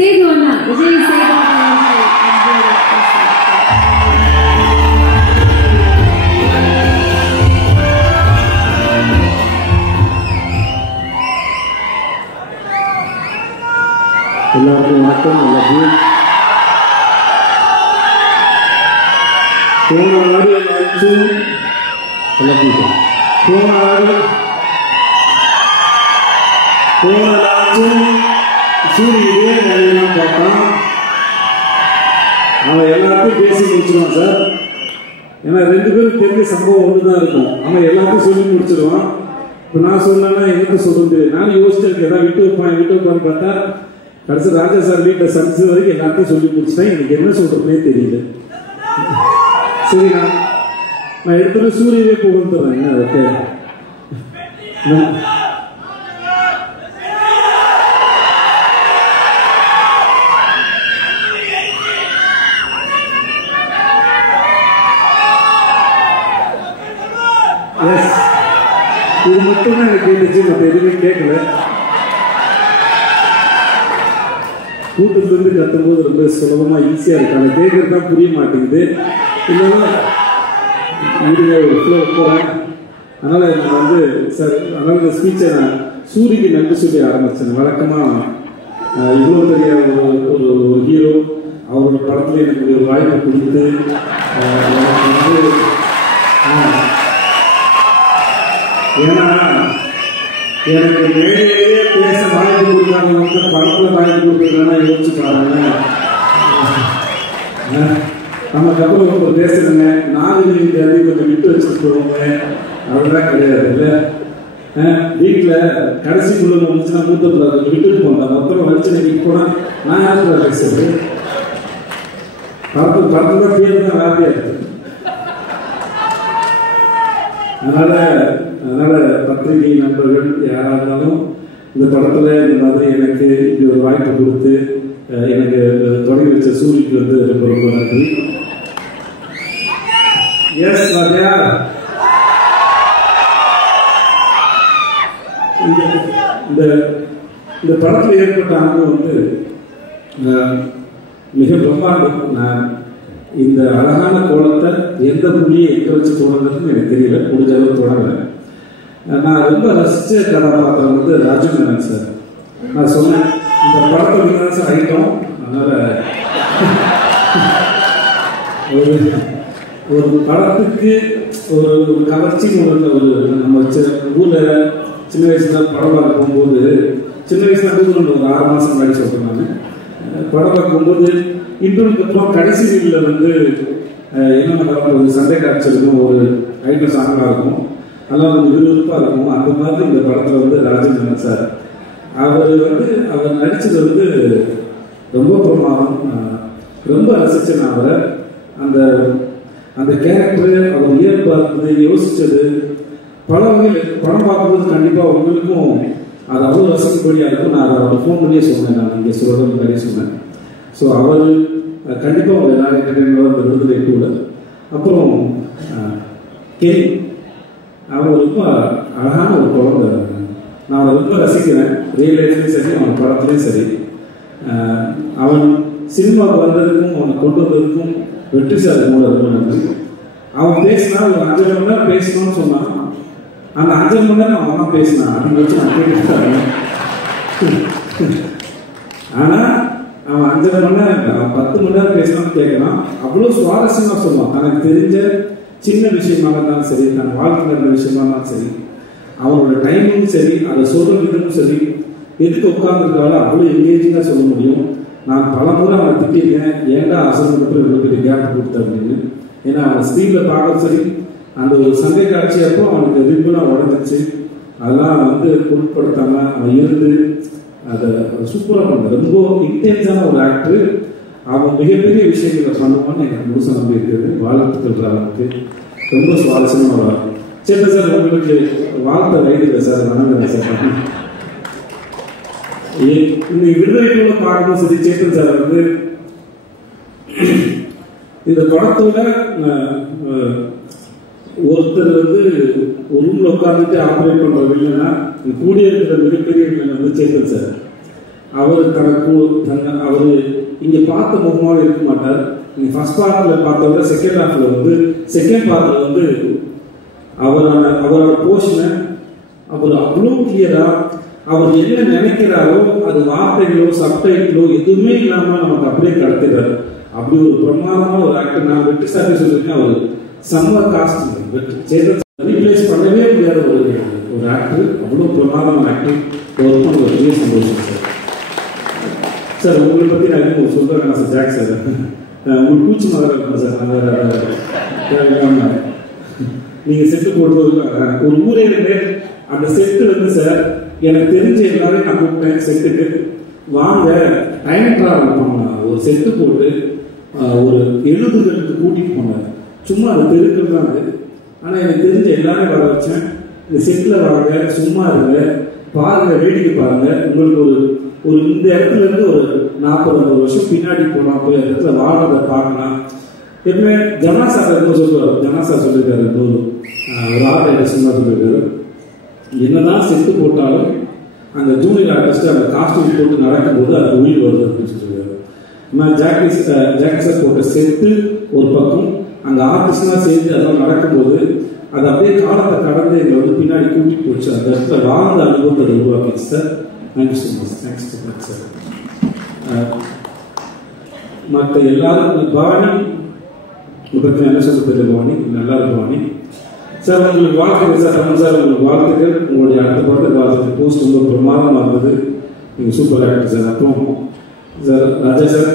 சேது அண்ணா விஜய் சேது எல்லாருக்கும் வணக்கம். நல்லது. போன ஆடு எல்லாச்சும் சூரியனே எல்லாம் பார்த்தான். அவன் எல்லாத்தையும் பேசி முடிச்சிருவான் சார். ஏன்னா 2 பேரும் தெரிஞ்ச சம்பவம் ஒன்றுதான் இருக்கும். அவன் எல்லாத்தையும் சொல்லி முடிச்சிருவான். இப்போ நான் சொன்னேன்னா எனக்கு சொல்றது நானும் யோசிச்சிருக்கேன். ஏதாவது விட்டு வைப்பான்னு பார்த்தா கடைசி ராஜா சார் வீட்டில் சந்திச்ச வரைக்கும் எல்லாத்தையும் சொல்லி முடிச்சிட்டேன். எனக்கு என்ன சொல்றதுனே தெரியல. சரி, நான் எடுத்துட்டு சூரியவே புகழ்ந்துறேன். என்ன ஓகே, இது மட்டும்தான் எனக்கு கேட்டுச்சு. மற்ற எதுவுமே கேட்கல. கூட்டத்திலிருந்து கத்தும்போது ரொம்ப சுலபமா ஈஸியா இருக்கு. அதை கேட்கறது தான் புரிய மாட்டேங்குது. இல்லைன்னா ஒரு ஃப்ளோ போறேன். அதனால நான் சார் அதனால இந்த ஸ்பீச்சை நான் சூரியக்கு நன்றி சொல்லி ஆரம்பிச்சேன். வழக்கமா இவ்வளோ பெரிய ஒரு ஹீரோ அவரோட படத்துல எனக்கு ஒரு வாய்ப்பு கொடுத்து ஏன்னா எனக்கு மேலேயே பேச வாய்ப்பு கொடுக்குறாங்க. படத்துல வாய்ப்பு கொடுக்குறதுனா யோசிச்சு பாருங்க. நமக்கு அப்புறம் ஒரு பேசுறேங்க, நாகரிக கொஞ்சம் விட்டு வச்சுட்டு போவாங்க. அதெல்லாம் கிடையாது. இல்லை வீட்டில் கடைசி குழு வந்துச்சுன்னா மூத்தத்தில் கொஞ்சம் விட்டுட்டு போனேன். மொத்தம் வச்சு நீங்க போனா நான் யாருக்கு பேசுறது? படத்துல தான் பேர் தான் வார்த்தையா இருக்கு. அதனால பத்திரிகை நண்பர்கள் யாராக இருந்தாலும் இந்த படத்துல இந்த மாதிரி எனக்கு இப்படி ஒரு வாய்ப்பு கொடுத்து எனக்கு தொடங்கி வச்ச சூரியக்கு ரொம்ப ரொம்ப நன்றி. எஸ் ராஜா, இந்த படத்துல ஏற்பட்ட அனுபவம் மிக பிரம்மாண்டம். நான் இந்த அழகான கோலத்தை எந்த புள்ளியை எங்க வச்சு தொடங்குறதுன்னு எனக்கு தெரியல. முடிஞ்ச அளவு தொடங்கல. நான் ரொம்ப ரசிச்ச கதாபாத்திரம் ராஜமேனன் சார். நான் சொன்னேன் இந்த படத்தை விமர்சனம் ஆகிட்டோம். அதனால ஒரு படத்துக்கு ஒரு கவர்ச்சி நம்ம ஊர்ல சின்ன வயசுல படம் பார்க்க போகும்போது, சின்ன வயசுல ஒரு 6 மாசம் முன்னாடி சொல்றேன் நான், படம் பார்க்கும்போது இன்டர்வியூக்கு அப்புறம் கடைசி வீட்டில் என்ன பண்ணுறாங்க, சண்டை காட்சி இருக்கும், ஒரு ஐட்டம் சாங்காக இருக்கும், அதெல்லாம் விறுவிறுப்பாக இருக்கும். அந்த மாதிரி இந்த படத்தில் ராஜமேனன் சார் அவர் நடிச்சது ரொம்ப பிரமாதம். ரொம்ப ரசிச்சேன் அவரை. அந்த கேரக்டர் அவர் இயல்பாக யோசிச்சது பல வகையில். படம் பார்க்கும்போது கண்டிப்பாக உங்களுக்கும் அது அவ்வளோ ரசிக்கப்படியாக இருக்கும். நான் அதை ஃபோன் பண்ணியே சொன்னேன். நான் இங்கே சொல்கிறது நிறைய சொன்னேன். ஸோ அவர் கண்டிப்பாக அவங்க எல்லாரும் என்டர்டைன்மெண்ட் அந்த விருதுலை கூட. அப்புறம் கெரி, அவன் ரொம்ப அழகான ஒரு குழந்தை. நான் அவனை ரொம்ப ரசிக்கிறேன். ரியல் லைஃப்லையும் சரி, அவன் படத்துலையும் சரி. அவன் சினிமாவுக்கு வந்ததுக்கும் அவனை கொண்டு வந்ததுக்கும் வெற்றி சார் கூட ரொம்ப நன்றி. அவன் பேசினா ஒரு 5 மணி நேரம் பேசணும்னு சொன்னான். அந்த 5 மணி நேரம் அவன் தான் பேசினான் அப்படின்னு வச்சு நான் கேட்டுட்டாங்க. ஆனா அவன் 5 மணி நேரம், அவன் 10 மணி நேரம் பேசணும்னு கேட்கலாம். அவ்வளோ சுவாரஸ்யமா சொல்லுவான். தனக்கு தெரிஞ்ச சின்ன விஷயமாக இருந்தாலும் சரி, தன் வாழ்க்கை நடந்த விஷயமா இருந்தாலும் சரி, அவனோட டைமும் சரி, அதை சொல்ற விதமும் சரி, எதுக்கு உட்கார்ந்துருக்காலும் அவ்வளோ எங்கேஜிங்காக சொல்ல முடியும். நான் பல முறை அவனை திட்டிருக்கேன், ஏன்டா அசல் இவ்வளோ கேப் கொடுத்த அப்படின்னு. ஏன்னா அவன் ஸ்க்ரீன்ல பார்க்க சரி, அந்த ஒரு சண்டை காட்சியப்போ அவனுக்கு ரிப்பெல்லாம் உடஞ்சிச்சு. அதெல்லாம் பொருட்படுத்தாம அவன் இருந்து அதை சூப்பராக பண்ண ரொம்ப இன்டென்ஸான ஒரு ஆக்டர். அவன் மிகப்பெரிய விஷயங்களை பண்ணுவான்னு எனக்கு முழுச நம்பி இருக்கிறது. வாழ்த்துக்கள் அவனுக்கு. ரொம்ப சுவாரஸ்யமாக வரும். சரி சார், உங்களுக்கு வாழ்த்த வயதில்லை சார், வணங்குறேன் சார். இந்த விடுதலைக்குள்ள பார்க்கணும் சரி. சேத்தன் சார் இந்த படத்தோட ஒருத்தர் ஒரு ரூம்ல உட்கார்ந்துட்டு ஆப்ரேட் பண்ற வில்லனா கூடிய இருக்கிற மிகப்பெரிய வில்லன் சேத்தன் சார். அவர் அவர் இங்கே பார்த்த முகமாக இருக்க மாட்டார். நீங்கள் ஃபர்ஸ்ட் பார்ட்டில் பார்த்தவரை செகண்ட் ஹாஃபில் வந்து செகண்ட் பார்ட்டில் வந்து அவரோட போர்ஷனை அவர் அவ்வளோ கிளியராக அவர் என்ன நினைக்கிறாரோ அது வார்த்தைகளோ சப்டைட்டிலோ எதுவுமே இல்லாமல் நமக்கு அப்படியே கடத்துறாரு. அப்படி ஒரு பிரமாதமான ஒரு ஆக்டர். நான் வெற்றி சாரி சொல்லியிருக்கேன், அவர் சம்மர் காஸ்ட் ரீப்ளேஸ் பண்ணவே முடியாத ஒரு ஆக்டர். அவ்வளோ பிரமாதமான ஆக்டர். ஒர்க் பண்ண ஒரு பெரிய சந்தோஷம் சார். சார் உங்களை பற்றி நான் இன்னும் சொல்கிறேன் சார். ஜாக் சார் உங்களுக்கு பூச்சி மாதிரி இருக்கும் சார். அந்த நீங்கள் செட்டு போடும்போது ஒரு ஊரே அந்த செட்டு வந்து சார் எனக்கு தெரிஞ்ச எல்லாரும் நான் கூப்பிட்டேன் செட்டுக்கு வாங்க டைம் ட்ராவல் பண்ணலாம். ஒரு செட்டு போட்டு ஒரு 70 பேருக்கு கூட்டிகிட்டு போனேன். சும்மா அது தெருக்கள் தான் அது. ஆனால் எனக்கு தெரிஞ்ச எல்லாரும் வர வச்சேன். இந்த செட்டில் வாங்க, சும்மா இருங்க, பாருங்க, வேடிக்கை பாருங்க. உங்களுக்கு ஒரு இந்த இடத்துல இருந்து ஒரு 40-50 வருஷம் பின்னாடி போனால் போய் அந்த இடத்துல வாழ்றதை பார்க்கலாம். எப்பவுமே ஜனாசா சொல்லுவார். ஜனாசா சொல்லியிருக்காரு, ஒரு ஆர்ட் சும்மா சொல்லியிருக்காரு, என்னதான் செட்டு போட்டாலும் அந்த ஜூனியர் ஆர்டிஸ்ட் அந்த காஸ்டியூம் போட்டு நடக்கும்போது அது உயிர் வருது அப்படின்னு சொல்லியிருக்காரு. நான் ஜாக்கி போட்ட செட்டு ஒரு பக்கம், அந்த ஆர்டிஸ்ட்லாம் சேர்ந்து அதெல்லாம் நடக்கும்போது அது அப்படியே காலத்தை கடந்து எங்களை வந்து பின்னாடி கூட்டிட்டு போச்சு. அந்த இடத்துல வாழ்ந்த அனுபவத்தை அதை உருவாக்கிச்சு sir. Thank you so much. Thanks so much sir. மற்ற எல்லாரும் பவானி பற்றி என்ன சொல்ல தெரியல. பவானி நல்லா இருக்கு. பவானி சார் உங்களுக்கு வாழ்த்துக்கள் சார். தமிழ் சார் உங்களுக்கு வாழ்த்துக்கள். உங்களுடைய அடுத்த படத்தை வாழ்த்துக்கள். போஸ்ட் ரொம்ப பிரமாதமாக இருந்தது. நீங்கள் சூப்பர் ஆக்டர் சார். அப்புறம் sir Raja sir,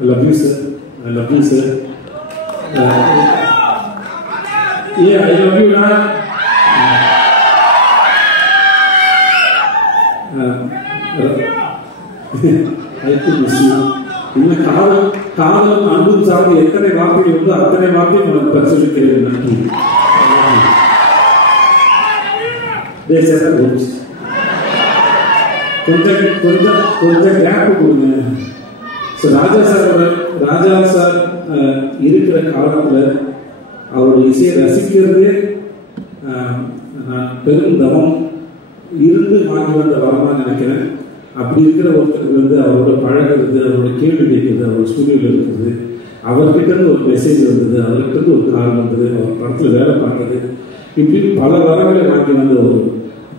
I love you sir. I love you sir. Yeah, I love you, man. I could miss you. இன்னும் காதலும் அன்பும் சார்ந்து எத்தனை வார்த்தைகள் உண்டோ அத்தனை வார்த்தையும் உங்களுக்கு பரிசீலிக்கிறேன். நன்றி. கொஞ்சம் கேப் கொடுங்க. ராஜா சார் இருக்கிற காலத்தில் அவருடைய இசையை ரசிக்கிறதே நான் பெரும் தவம் இருந்து வாங்கி வந்த வரமாக நினைக்கிறேன். அப்படி இருக்கிற ஒருத்தருக்கு வந்து அவரோட பழகிறது, அவரோட கேள்வி கேட்குறது, அவர் ஸ்டுடியோவில் இருக்குது, அவர்கிட்ட ஒரு மெசேஜ் வந்தது, அவர்கிட்ட ஒரு கால் வந்தது, அவர் படத்தில் வேலை பார்க்குறது, இப்படி பல வரங்களை வாங்கி வந்த ஒரு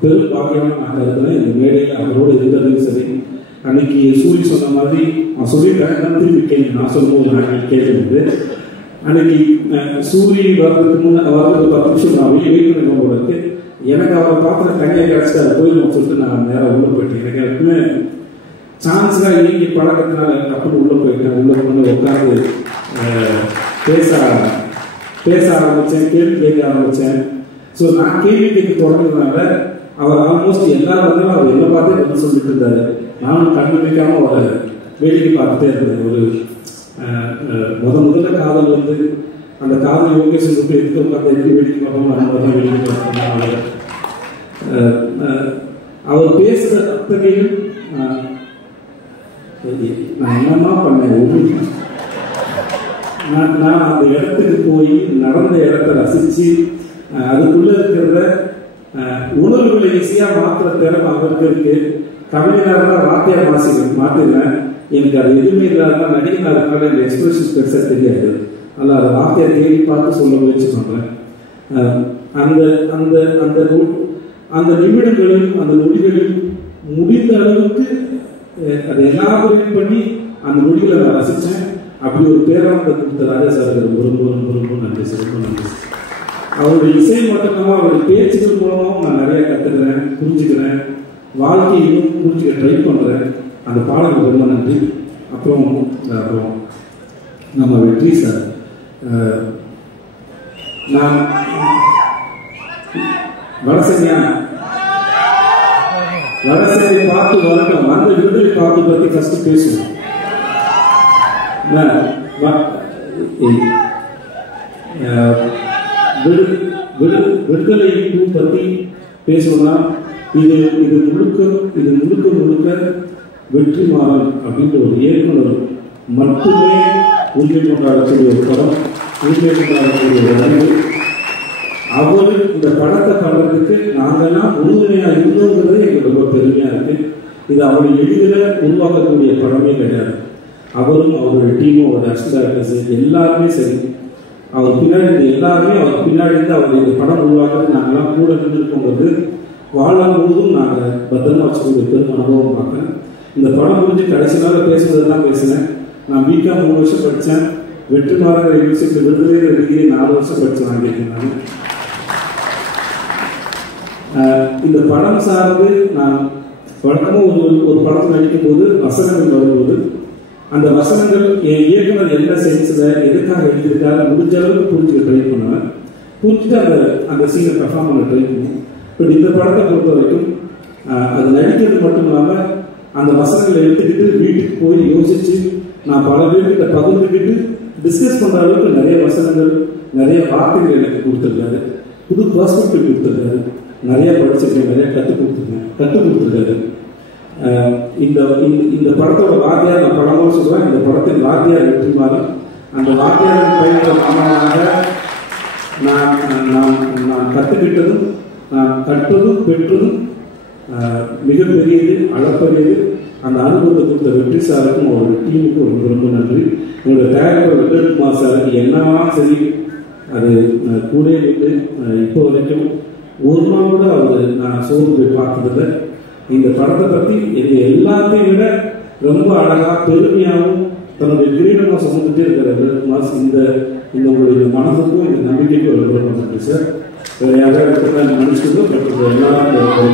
பெரும் பாக்கியமாக நான் கருதுறேன். இந்த மேடையில் அவரோடு இருக்கிறதையும் சரி. அன்னைக்கு சூரி சொன்ன மாதிரி நான் சொல்லிட்டேன், திரும்பி கேள்வி நான் சொல்லும்போது நான் கேட்குறது. அன்னைக்கு சூரிய வர்றதுக்கு வரதுக்கு 10 நிமிஷம் நான் வெயிட் பண்ண போல இருக்கு. எனக்கு அவரை பார்த்து தனியாக கிடச்சிட்டு அதை போயிடும் சொல்லிட்டு நான் நேரம் உள்ளே போயிட்டேன். எனக்கு எப்பவுமே சான்ஸ்லாம் இயங்கி பழக்கத்தினால அப்படின்னு உள்ளே போயிட்டேன். உள்ளே கொண்டு உட்காந்து பேச ஆரம்பித்தேன், கேள்வி கேட்க ஆரம்பித்தேன். ஸோ நான் கேள்வி கேட்க தொடங்கினால அவர் ஆல்மோஸ்ட் எல்லாரும் வந்தாலும் அவர் என்ன பார்த்தே பதில் சொல்லிட்டு இருந்தாரு. நானும் கண்ணு வைக்காமல் அவரை வேடிக்கை பார்த்துட்டே இருந்தேன். ஒரு முதல்ல காதல் வந்து அந்த காதல் யோகேஷன் விட்டு எடுத்து உட்காந்து எப்படி வேடிக்கை பார்ப்போம் அந்த மாதிரி வேடிக்கை பார்ப்போம். அவர் பேசுகிற அத்தகையும் நான் என்னமா பண்ணேன். நான் அந்த இடத்துக்கு போய் நடந்த இடத்தை ரசித்து அதுக்குள்ளே இருக்கிறத உணர்வுகளை ஈஸியாக மாற்றுற திறமை அவருக்கு இருக்கு. கவிஞராக வார்த்தையாக மாற்றிடுறேன். எனக்கு அது எதுவுமே இல்லாத நடிகனாக இருக்கிற இந்த எக்ஸ்பிரஷன்ஸ் பெருசாக தெரியாது. அதில் அதை வார்த்தையை தேடி பார்த்து சொல்ல முயற்சி பண்ணுறேன். அந்த அந்த அந்த அந்த நிமிடங்களையும் அந்த நொடிகளையும் முடிந்த அளவுக்கு அதை எலாபரேட் பண்ணி அந்த நொடிகளை நான் ரசித்தேன். அப்படி ஒரு பேரானத்தை கொடுத்த ராஜா சார் ரொம்ப நன்றி சார். ரொம்ப நன்றி சார். அவருடைய இசை மட்டும் இல்லாமல் அவருடைய பேச்சுகள் மூலமாகவும் நான் நிறைய கற்றுக்கிறேன், புரிஞ்சுக்கிறேன், வாழ்க்கையிலும் புரிஞ்சுக்க ட்ரை பண்ணுறேன். அந்த பாடலுக்கு ரொம்ப நன்றி. அப்புறம் நம்ம வெற்றி சார், நான் வடசென்னையை பார்த்து வரட்டும், அந்த விடுதலை பார்த்து பற்றி ஃபர்ஸ்ட் பேசுவோம். விடுதலை பற்றி பேசணும்னா இது முழுக்க வெற்றிமாறன் அப்படின்ற ஒரு இயக்குனர் மட்டுமே உரிமை கொண்டாடக்கூடிய ஒரு படம், உரிமை கொண்டாடக்கூடிய ஒரு அறிவு. அவர் இந்த படத்தை பண்றதுக்கு நாங்கள்லாம் உறுதுணையாக இருந்தோங்கிறது எங்களுக்கு ரொம்ப பெருமையாக இருக்கு. இது அவருடைய எளிதில் உருவாக்கக்கூடிய படமே கிடையாது. அவரும் அவருடைய டீமும் அவருடைய அசிஸ்டன்ட் எல்லாருமே சரி, அவர் பின்னாடி எல்லாருமே அவர் பின்னாடி இருந்து அவர் இந்த படம் உருவாக்குறது நாங்கள்லாம் கூட நின்றுருக்கோங்கிறது வாழ்நாள் முழுவதும் நாங்கள் பத்திரமா வச்சுக்கூடிய பெரும் அனுபவம் பார்க்குறேன். இந்த படம் முடிஞ்சு கடைசி நாள் பேசுவதெல்லாம் பேசினேன். நான் பிகாம் 3 வருஷம் படித்தேன். வெற்றிமாறன் யூனிவர்சிட்டி விடுதலை டிகிரி 4 வருஷம் படித்து வாங்கியிருக்கேன். இந்த படம் சார்ந்து நான் வழக்கமாக ஒரு படத்தில் நடிக்கும் போது வசனங்கள் வரும்போது அந்த வசனங்கள் என் இயக்குனர் என்ன சென்ஸில் எதுக்காக எழுதியிருக்காரு முடிஞ்ச அளவுக்கு புரிஞ்சுக்க ட்ரை பண்ணுவேன். புரிஞ்சுட்டு அந்த சீனை பர்ஃபார்ம் பண்ண ட்ரை பண்ணுவேன். பட் இந்த படத்தை பொறுத்த வரைக்கும் அது நடிக்கிறது மட்டும் இல்லாமல் அந்த வசனங்களை எடுத்துக்கிட்டு வீட்டுக்கு போய் யோசிச்சு நான் பல பேர்கிட்ட பகிர்ந்துக்கிட்டு டிஸ்கஸ் பண்ணுற அளவுக்கு நிறைய வசனங்கள் நிறைய வார்த்தைகள் எனக்கு கொடுத்துருக்காரு. புது பர்ஸ்பெக்டிவ் கொடுத்துருக்காரு. நிறைய படிச்சிருக்கேன், நிறைய கற்றுக் கொடுத்துருக்காரு. இந்த படத்தோட வாத்தியார் நான் படமாக சொல்லுவேன். இந்த படத்தின் வாத்தியார் வெற்றிமாறன். அந்த வாத்தியாரின் பயின்ற மாணவனாக நான் கற்றுக்கிட்டதும் நான் கற்றதும் பெற்றதும் மிகப்பெரியது, அளப்பரியது. அந்த அனுபவத்தை கொடுத்த வெற்றி சாருக்கும் அவருடைய டீமுக்கும் ரொம்ப ரொம்ப நன்றி. என்னோட தயாரிப்பாளர் வெங்கட்குமார் சாருக்கு என்னவா சரி அது கூட இருந்து இப்போ வரைக்கும் ஒரு நாள் கூட அவர் நான் சோர்ந்து போய் பார்த்ததில்லை. இந்த படத்தை பற்றி எங்கள் எல்லாத்தையும் விட ரொம்ப அழகாக பெருமையாகவும் தன்னுடைய கிரீடமாக சுமந்துட்டே இருக்கிற வெங்கட்குமார் இந்த உங்களுடைய மனதுக்கும் இந்த நம்பிக்கைக்கும் ரொம்ப ரொம்ப நன்றி சார். வேறு யாராவது மனுஷனுக்கும் எல்லாரும்